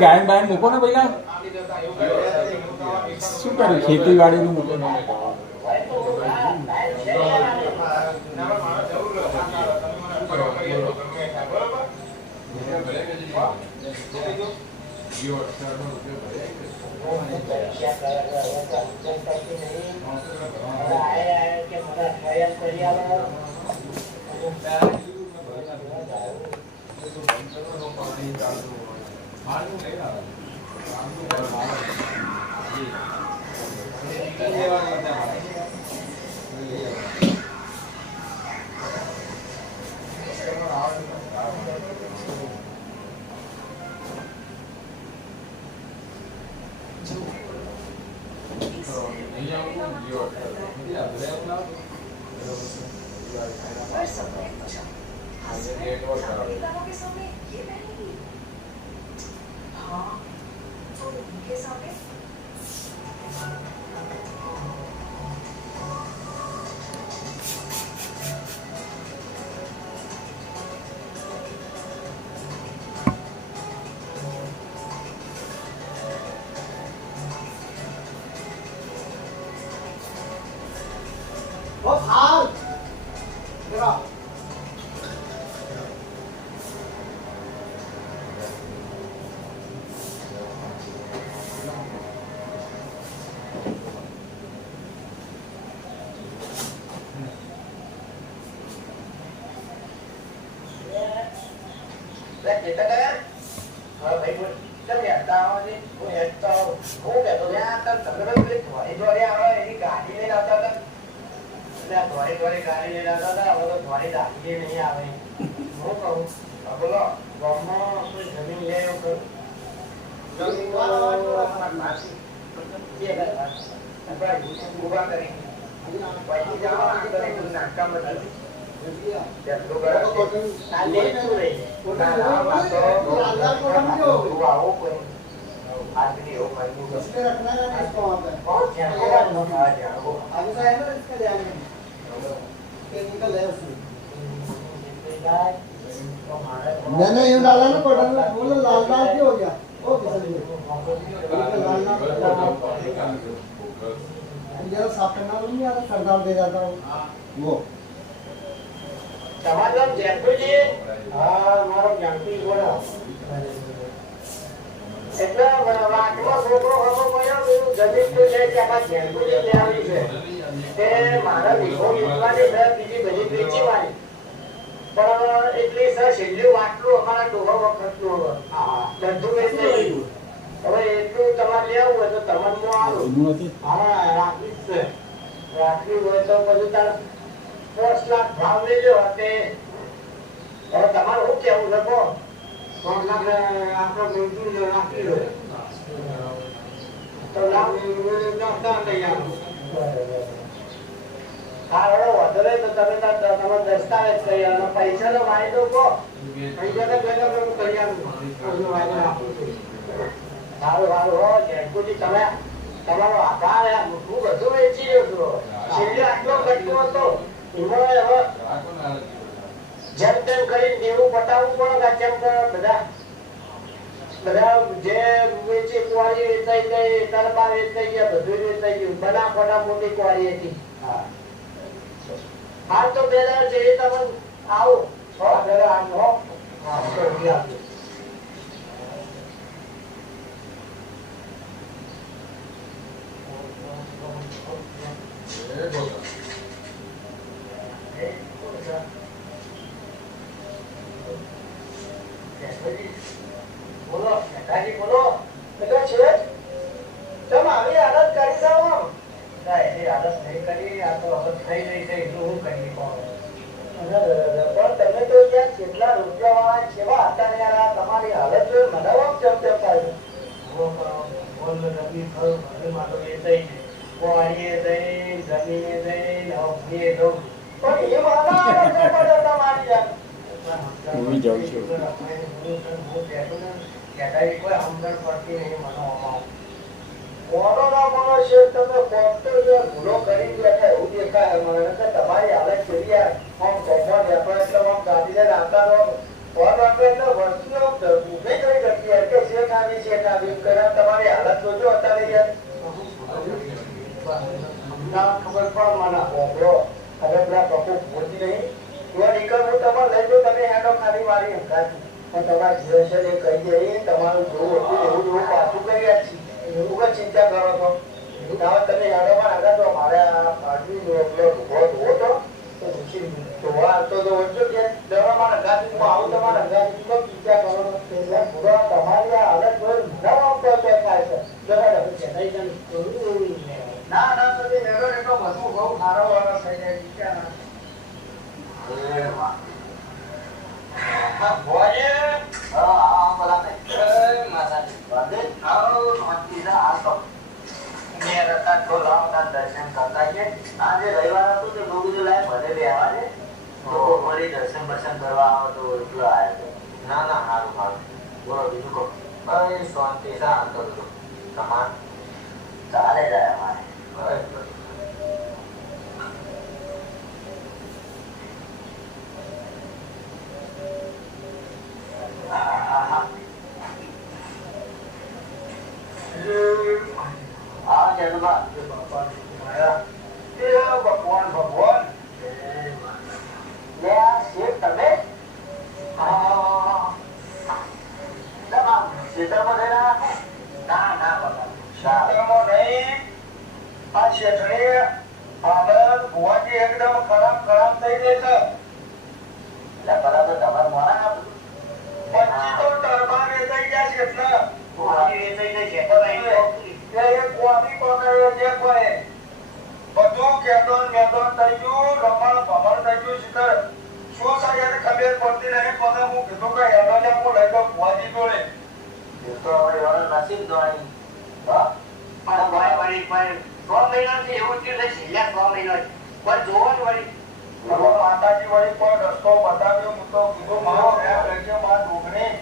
ગાયન બાયન મૂકો ને પેલા શું કર્યું ખેતીવાડી નું મૂકો मैंने ये डाला ना बटन बोले लाल लाल क्यों हो गया ओ लाल जरा साफ करना तो नहीं आता सरदार दे जाता हूँ वो समाजम जयपुर जी हाँ मारो जानकी बोलो એટલે વાતમાં છોકરો ખબર પડ્યો કે જમીન તો છે કે આમાં જયપુરી લેવાની છે તે મારા દીકરો વેચવાની છે બીજી બધી વેચીવાની પણ એટલી સર છેલ્લું વાટલું અમારા ડોહા વખતનું બધું વેચાઈ ગયું હવે એટલું તમારે લેવું હોય તો તમને આવું હા રાખવી જ છે રાખવી હોય તો બધું તાર 5 લાખ ભાવ લેજો તે હવે તમારે શું કેવું લખો 5 લાખ આપણો મંજૂર રાખી લો તો લાખ લઈ આવો હા વધારે તો તમે તમારો દસ્તાવેજ કરી અને પૈસાનો વાયદો કહો પૈસાને પહેલા હું કરી આવું વાયદો આપું સારું સારું હો જયકુજી તમે તમારો આભાર હું બધું વેચી રહ્યો છું છેલ્લે આટલો ઘટતો હતો એમાં હવે જેમ તેમ કરીને દેવું પટાવવું પડે કેમ કે બધા જે વેચી કુવારી વેચાઈ ગઈ તરબા વેચાઈ ગયા બધું વેચાઈ ગયું બના ફટા મોટી કુવારી હતી હાલ તો બે દાડ છે એ તમે આવો પેલા આવો બોલો બોલો કેટલા છે આવી હાલત કરી દઉં ના એની હાલત નહીં કરી આ તો હવે થઈ રહી છે એટલું હું કરી પણ તમે તો યાર કેટલા રૂપિયા વાળા કેવા હતા ને યાર આ તમારી હાલત જોઈ મને આમ ચમ થાય બોલ રમી ખરું ઘરે માં તો એ થઈ પાણીએ થઈ જમીને થઈ નોકરીએ જવું પણ એ મારા હાલત પડે તમારી યાર હું જાઉં છું. કોઈ હમદર્દ પડતી નહીં મને અમાઉ મોનો ના મોનો છે તમે ફક્ત જે ભૂલો કરી બેઠા એવું દેખાય મને કે તમારી હાલત કેવી યાર આમ કોમમાં વેપાર એટલે આમ ગાડીને રાતા નો ફોન રાખે એટલે વસ્તુ ઊભી કરી કરતી યાર કે શેઠ આવી કર્યા તમારી હાલત જોજો અત્યારે યાર ના ખબર પણ મને બોલો હવે પેલા પપ્પુ બોલતી નહીં તું નીકળ હું તમારે લઈ જાઉં તમે હેડો ખાલી મારી હંકાતી પણ તમારા જીવન છે એ કહી દે તમારું જોવું હતું એવું જેવું પાછું કર્યા છીએ એવું કઈ ચિંતા કરો છો તમે યાદોમાં આગળ તો મારે આ પાડવી ઉભો તો ધોવા આવતો તો ઓછો કે દવામાં રંગાતી હું આવું તમારે રંગાતી તો ચિંતા કરો પૂરો તમારી આ હાલત જોઈ ના આપતો થાય છે ના ના તો મેળો એટલો બધું બહુ સારો વાળો થઈ જાય ચિંતા ના બોલે હા બોલા માતાજી બાદે આવો મતીરા આસો મેં રતા તો લાવતા દર્શન કરતા છે આજે રવિવાર હતું તો લોકોને લાય ભલે બેવા છે તો ફરી દર્શન બર્શન કરવા આવો તો એટલો આવ્યો છે ના ના સારું સારું બોલો બીજું કહો ભાઈ શાંતિ શાંત હતો તમાર ચાલે જાય અમારે ભગવાન લે આ શેઠ તમે ક્ષેત્રમાં રહેલા ના ના ક્ષેત્રમાં નહીં આ શેઠની હાલત ભુવાજી એકદમ ખરાબ થઈ ગઈ છે એટલે બરાબર તમારે મોડા ના પછી તો ટરબા વેચાઈ ગયા શેઠના ભુવાજી વેચાઈ ગઈ શેઠ એક કોની પકડ્યો છે કોઈ બધું કેદોન થઈ ગયું રમણ ભમણ થઈ ગયું શીતળ શું સાહેબ ખબર પડતી નહીં પણ હું કીધું કે હેડો ને હું લઈ જાઉં ભુવાજી જોડે એ તો હવે એનો નસીબ દોડી હા પણ ભાઈ પણ 6 મહિનાથી એવું થયું છે છેલ્લા 6 મહિના પણ જોવો જ વળી માતાજી વળી કોઈ રસ્તો બતાવ્યો હું તો કીધું મારો રહેજો માં ડોગણી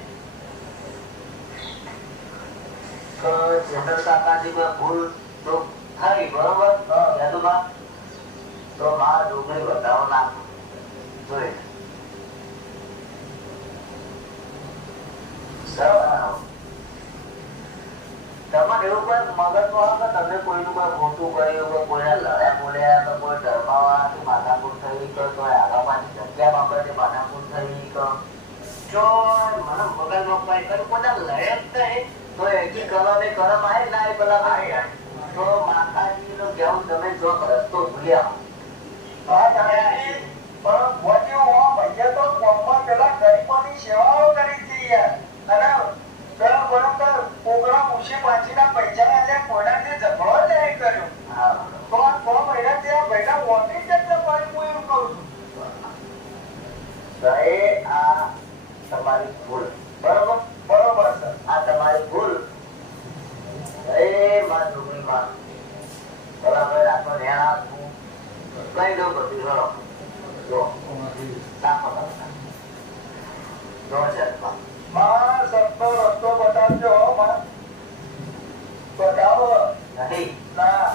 ચેતન કાકાજી કોઈ ભૂલ તો થઈ બરોબર યાદુમાં તો મારા ડોગણી બતાવો નાખો જોઈ તમારે એવું કોઈ મગજ વાળો કે તમે કોઈનું કોઈ ખોટું કર્યું કે કોઈને લડ્યા બોલ્યા કે કોઈ ડરમાવાળાથી માથાકૂટ થઈ કે કોઈ આગાપાની જગ્યા બાબતે માથાકૂટ થઈ કે જો મને મગજમાં કોઈ કર્યું કોઈ લડે જ નહીં તો એકી કલમે કરમ આવે ના એ પેલા આવી તો માતાજી નો કેવું તમે જો રસ્તો ભૂલ્યા ગરીબોની સેવાઓ કરી છે યાર અને બરોબર કોકડા પૂછી પાછીના પૈસા આજે કોઈનાથી ઝઘડો જ નહીં કર્યો તો આ 6 મહિના ત્યાં ભાઈના વોટિંગ જગ્યા પાડી હું એવું કરું છું આ તમારી ભૂલ બરોબર બરોબર સર આ તમારી ભૂલ માં ડુંગળી માં બરાબર આપણો ધ્યાન આપવું કઈ દઉં બધું ચલો જો નાખો જો શર્ટમાં માં સબનો રસ્તો બતાવજો માં બતાવો નહીં ના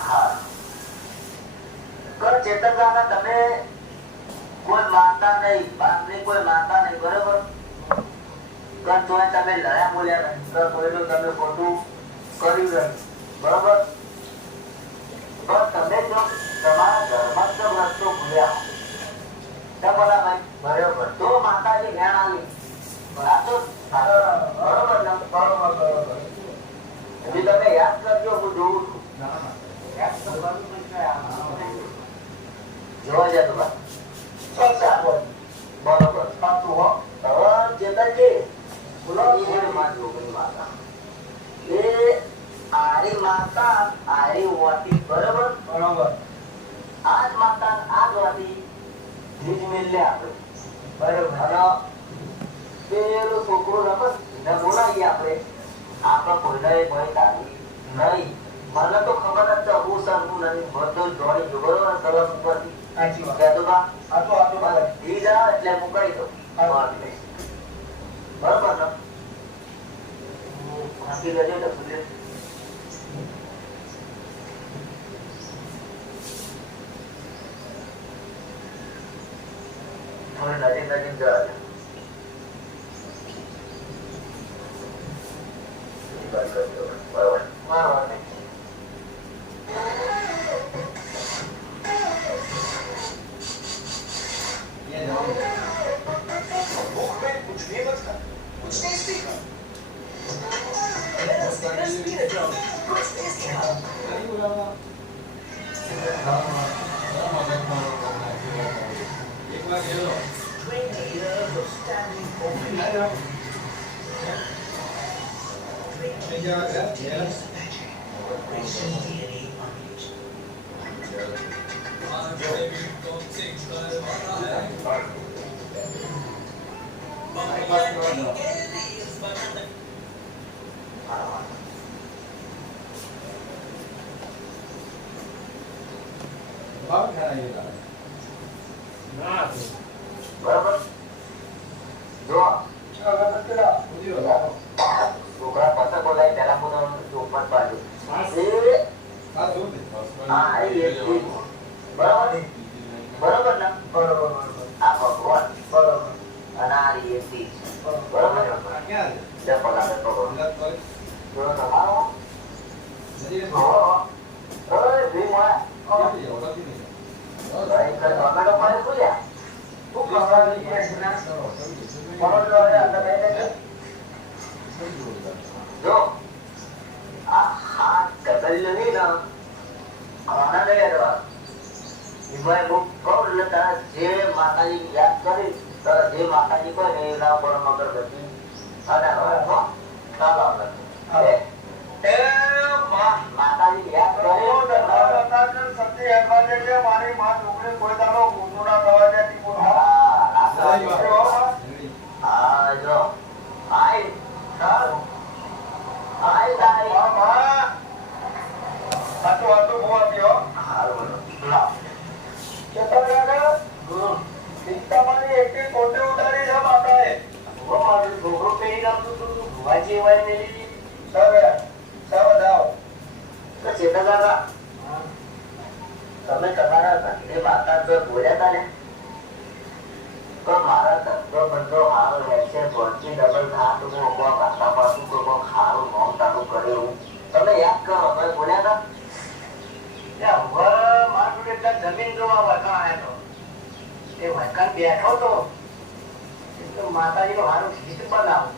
હા કર ચેતન કાકા તમે કોઈ માનતા નહીં બાપને કોઈ માનતા નહીં બરોબર કર તો તમે લડ્યા બોલ્યા નહીં કર કોઈનું તમે ખોટું કર્યું નહીં બરોબર પણ તમે જો તમારા ઘરમાં જ રસ્તો ભૂલ્યા બરોબર તો માતાજી જ્ઞાન આવી બરોબર બરોબર હજી તમે યાદ કરજો હું જોઉં છું જોવા જતો બરોબર સાચું હો હવે ચેતનજી એ માતા આરી હોતી બરાબર બરાબર. આજ માતા આજ હોતી જીજ મિલે આપણે બરાબર અને પેલો છોકરો રમત એને બોલાવીએ આપણે કોઈને કોઈ કાઢી નહીં મને તો ખબર જ છે હું સર હું નથી બધું જોડી જો બરોબર સરસ ઉપરથી સાચી વાત. કહેતો બા આટલું બરાબર. ઈ જા એટલે હું કહી દઉં બરોબર ને બાકી લેજો ને ભૂલે થોડી નજીક નજીક જવા દે બરોબર બરોબર બરાબર જો છોકરા પાસે બોલાય પેલા પોતાનું ચોપન બાજુ બરોબર ને બરોબર આ ભગવાન બરોબર અને આ રીતિ બરોબર જે પગાર પગાર જો તમારો ઓય ભી મોયા જો આ કદલ્યો નહીં ને આના નહીં અડવા એમાં હું કહું એટલે તારા જે માતાજી યાદ કરી તારા જે માતાજી કહે ને એના પર મગર ગતિ અને ચાલો આપણે માતાજી યાદ કરી મારી માં છોકરી કોઈ તારો ગુનો ના થવા દે હા જો આઈ ચાલો આઈ તારી મામા આટો આટો બોવાતીઓ હારું લાવ ચેતન ચિંતા મારી એકે કોટે ઉડાડી છે માતાએ મારું છોકરો પેરી નાખતું તું ભુવાજી વાય મેલી સવે જાઓ તો ચેતન દાદા તમે તમારા ઘરે માતા તો બોલ્યા હતા ને તો મારા ધંધો બંધો હારો રહેશે ભરતી ડબલ થા તો હું અગવા ભાષા પાછું તો કોઈ ખારું નોમ ચાલુ કરે એવું તમે યાદ કરો તમે બોલ્યા હતા હવે મારા જોડે જમીન જોવા વખાણ આવ્યો તો એ વખાણ બેઠો તો માતાજીનો હારું ખીચ બનાવો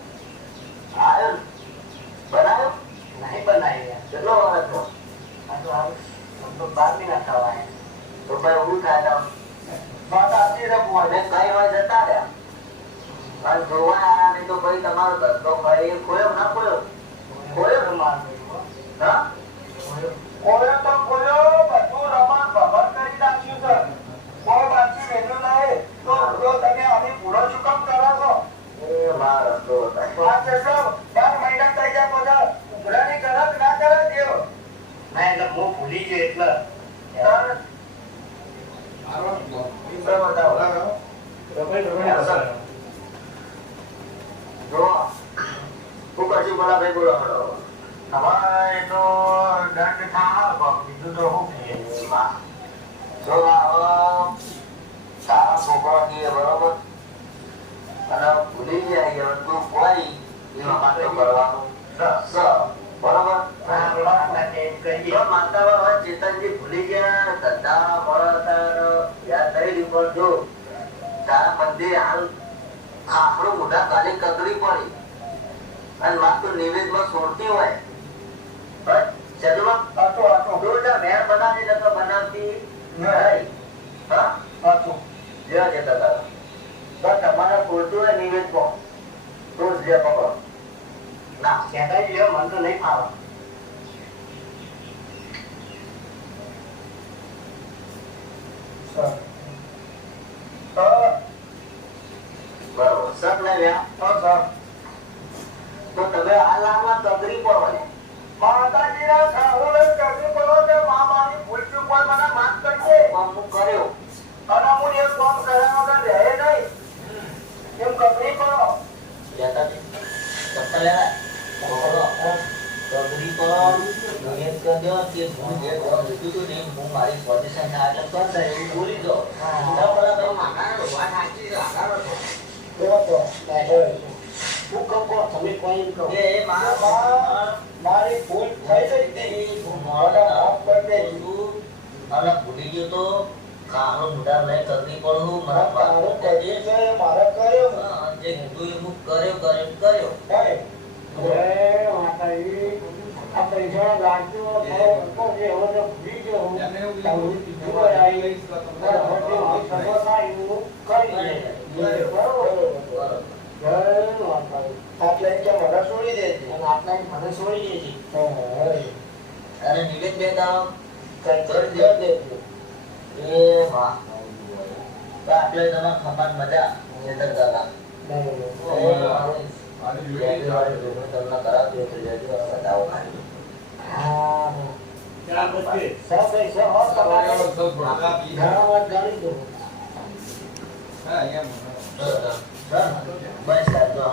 આવ્યો બનાવ્યો નહીં બનાવી કેટલો વર્ષ થયો આ તો હારું તો 12 મહિના થવા તો ભાઈ ઉભું થાય માતા આપી રાખવું અને કઈ વાર જતા રહ્યા અને જોવા આવ્યા નહીં તો ભાઈ તમારો ધંધો ભાઈ ખોયો ના ખોયો ખોયો હા કોયો તો કોયો બધું રમણ ભવન કરી નાખ્યું છે કોઈ બાકી વેલ્યુ નહીં તો જો તમે આની પૂરો શું કામ કરો છો એ મારો તો આ કેટલો 12 મહિના થઈ ગયા બધા ઉઘરાણી કરત ના કરે દેવ ના એટલે હું ભૂલી ગયો એટલે જો હું કશું બોલા ભાઈ બોલો તમારે તો દંડ થાય બીજું તો શું કહીએ જો સારા છોકરા કહીએ બરોબર અને ભૂલી ગયા તું કોઈ એમાં માટે કરવાનું બરોબર માનતા હોય ચેતનજી ભૂલી ગયા ધંધા મળતા યાદ થઈ રહ્યું પણ જો તારા મંદિર હાલ આપણું મોઢા કાલે કકડી પડી અને માત્ર નિવેદમાં છોડતી હોય ચંદ્રમાં મેર બનાવી નતો બનાવતી નહીં લેવા જતા તારા બસ તમારે ખોલતું હોય નિવેદમાં તો જ લે પકડો ના કહેતા જ મન તો નહીં ફાવે સર બરોબર સર ને રહ્યા સર તો તમે આ લાવવા તગરી પડો ને માતાજીના સાહુને કરવી પડો કે મા મારી ભૂલ ચૂક પર મને માફ કરજે અમુક કર્યો અને હું એક કામ કર્યા વગર રહે નહીં એમ કરવી પડો લેતા ચપ્પલ લેવા તગરી પડો નિયત કરજો કે હું જે બોલ લીધું હતું ને હું મારી પોઝિશન આગળ કરતા એવું બોલી દો પેલા તો માથાનો વાત સાચી આગાડો છો હું કહો તમે કોઈ કહો એ મારી ભૂલ થઈ ગઈ હતી મને માફ કરજે અને ભૂલી ગયો તો કાળો મુઢા લઈ કરવી પડું મને મારું કરીએ છે મારે કર્યો જે કીધું એ હું કર્યો આ પૈસા લાગજો થોડો જે હવે તો ભૂલી ગયો હું આટલે કે મને છોડી દેજે મને છોડી દેજે હા અને નિવેદ બે કામ કરી દેજે એ વાહ તો આપણે તમાર ખમાન મજા નિવેદન કરવા તમને કરાવ્યો તો જજો બતાવો ખાલી બસ કરજો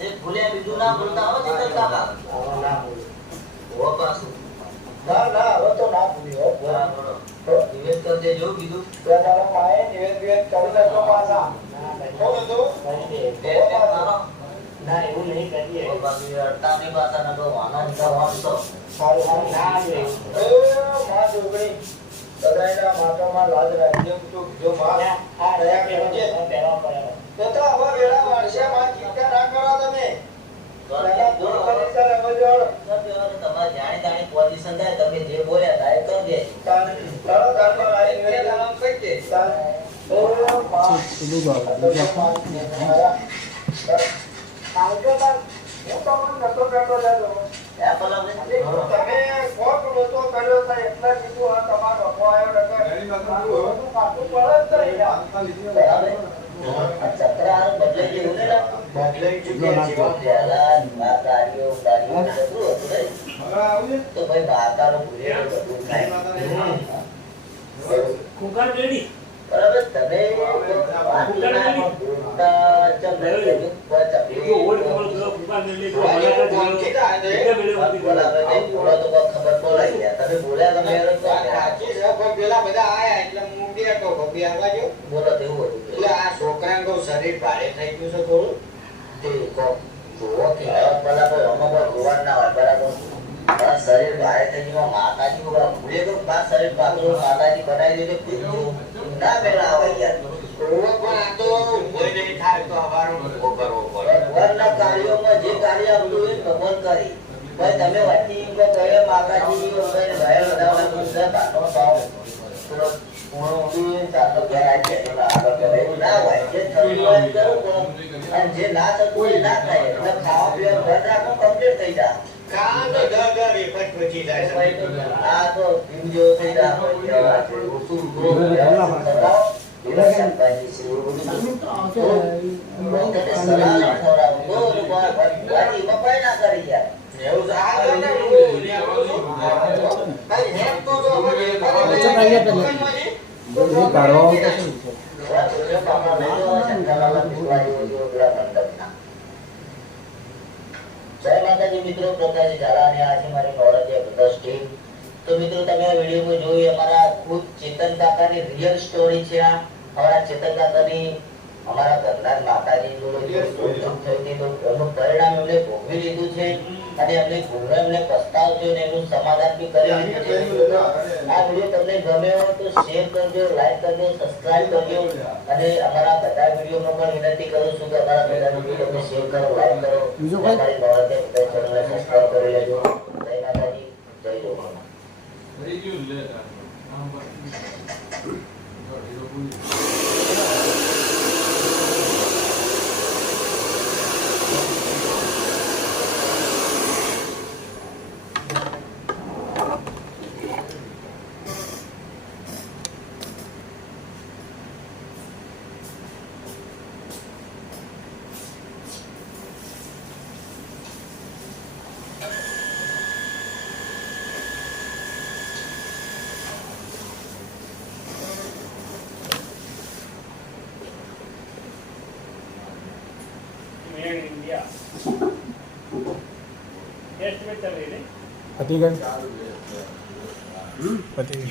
એ ભૂલ્યા બીજું ના બોલતા હો ચિંતન કાકા ઓ પાછું ના હવે તો ના ભૂલ્યો નિવેદ કરી દેજો કીધું તારા માએ નિવેદ કરી દેજો પાછા ના એવું નહીં કરીએ બાકી અડતાની પાછા નતો વાના વાંચતો સદાયના માતામાં લાજ રાખજે તું જો માં દયા કરજે તો હવે વેળા વાળશે માં ચિંતા ના કરો તમે તમારી જાણી જાણી પોઝિશન થાય તમે જે બોલ્યા થાય કરજે લડો કારમાં લાવી નિવેદન નામ કહી દે આવજો તાર હું તમને નતો કરતો જાજો તમે કોક નતો કર્યો તો એટલા કીધું આ તમારો અપો આવ્યો નકર પાછું પડે જ ચક્રાર બદલાઈ ગયું ને બદલાઈ ચૂક્યા છે તો ભાઈ બાકારો ભૂલે બધું થાય કુકર રેડી બરાબર તમે શરીર ભારે થઈ ગયું છે થોડું શરીર ભારે થઈ ગયું માતાજી ભૂલે તો શરીર પાતળું માતાજી બનાવી દીધું ના પેલા આવે યાર ભગવાનના કાર્યોમાં જે કાર્ય આપ્યું એ ભગવાન કરી ભાઈ તમે વાંચી કહે માતાજી જે ના થતું એ ના થાય એટલે ખાવા પીવાનું બંધ રાખો કમ્પ્લીટ થઈ જાય આ તો જેવો થઈ જય માતાજી મિત્રો, પ્રકાશ ઝાલા અને આ છે મારી નોરજીયા બ્રધર્સ ટીમ. તો મિત્રો તમે આ વિડીયોમાં જોઈ અમારા ખુદ ચેતન કાકાની રિયલ સ્ટોરી છે. આ અમારા ચેતન કાકાની અમારા ઘરના માતાજી જોડે થઈ હતી તો એનું પરિણામ એમને ભોગવી લીધું છે અને એમને ભૂલનો એમને પસ્તાવ થયો અને એનું સમાધાન બી કરી લીધું છે. આ વિડીયો તમને ગમ્યો હોય તો શેર કરજો, લાઈક કરજો, સબસ્ક્રાઇબ કરજો અને અમારા બધા વિડીયોમાં પણ વિનંતી કરું છું કે અમારા બધા વિડીયો તમે શેર કરો, લાઈક કરો, અમારી નોરજીયા ચેનલને સબસ્ક્રાઇબ કરી લેજો. જય માતાજી, જય જોગમાતા. Very good, મેડ ઇન્ડિયા ટેસ્ટ મેચ ચાલી રહી પતિ ગઈ પતિ ગઈ.